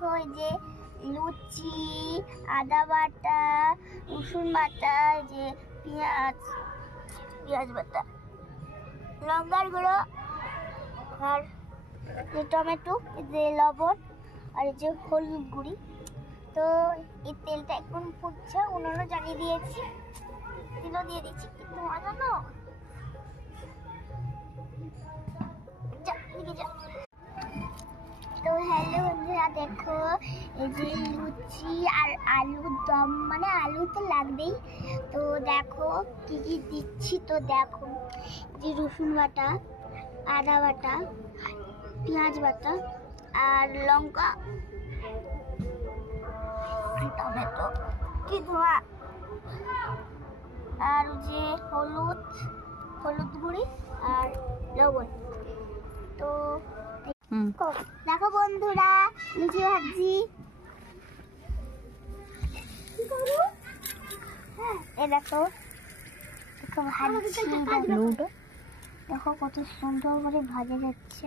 দেখো এই যে লুচি, আদা বাটা, রসুন বাটা, যে পেঁয়াজ বাটা, লঙ্কার গুঁড়ো, আর যে টমেটো, যে লবণ, আর এই যে হলুদ গুঁড়ি। তো এই তেলটা এখন ফুটছে, উনুনও জ্বালিয়ে দিয়েছি, তেলও দিয়ে দিচ্ছি, কিন্তু মজা না। তো হ্যালো বন্ধুরা, দেখো এই যে লুচি আর আলুর দম, মানে আলু তো লাগবেই। তো দেখো কি কি দিচ্ছি, তো দেখো যে রসুন বাটা, আদা বাটা, পেঁয়াজ বাটা, আর লঙ্কা, টমেটো, কি ধোয়া, আর যে হলুদ গুঁড়ি আর লবণ। তো দেখো বন্ধুরা, লুচি ভাজি, দেখো ভাজছি, দেখো কত সুন্দর করে ভাজা যাচ্ছে।